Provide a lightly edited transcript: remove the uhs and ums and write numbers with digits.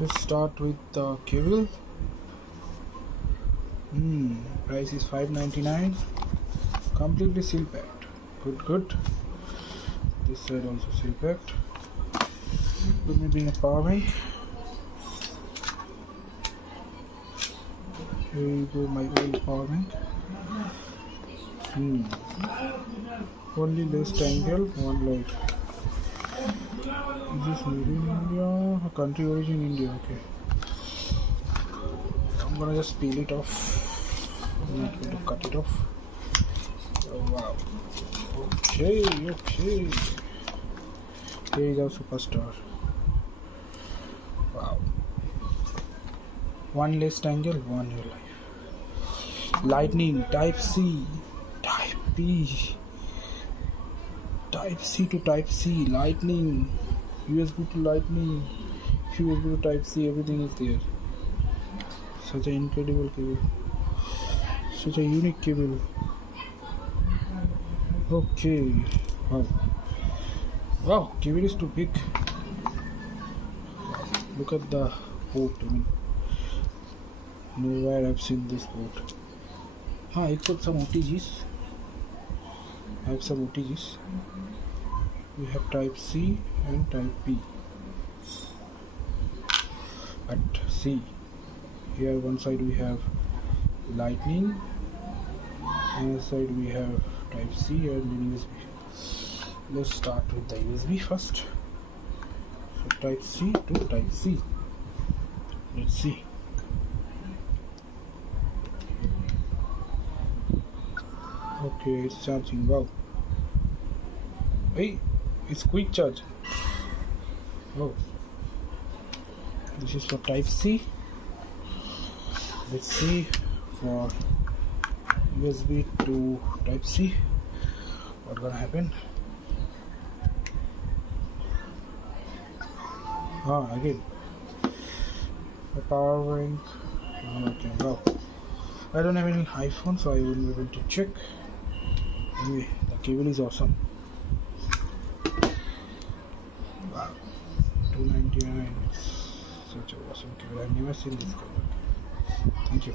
Let's start with the cable. Price is $5.99. Completely seal packed. Good. This side also seal packed. Let me bring a power bank. Here you go, my old power bank. Only less angle, one light. Is this made in India? Country origin India. Okay. I'm gonna just peel it off. I'm not going to cut it off. Oh wow. Okay. Here is our superstar. Wow. One less angle, one new life. Lightning, Type C, Type B, Type C to Type C, Lightning, USB to Lightning, USB to Type C, everything is there. Such an incredible cable, such a unique cable. Okay, wow, cable is too big. Look at the port. Nowhere I've seen this port. I put some OTGs. I have some OTGs. We have Type C and Type B. At C, here one side we have Lightning, other side we have Type C and then USB. Let's start with the USB first. So Type C to Type C. Let's see. Okay, it's charging. Wow. Hey, it's quick charge. Oh, this is for Type C. Let's see for USB to Type C. What's gonna happen? Again. The power bank. Okay, wow. I don't have any iPhone, so I won't be able to check. Anyway, the cable is awesome. Wow, $2.99. It's such an awesome cable. I've never seen this cable. Thank you.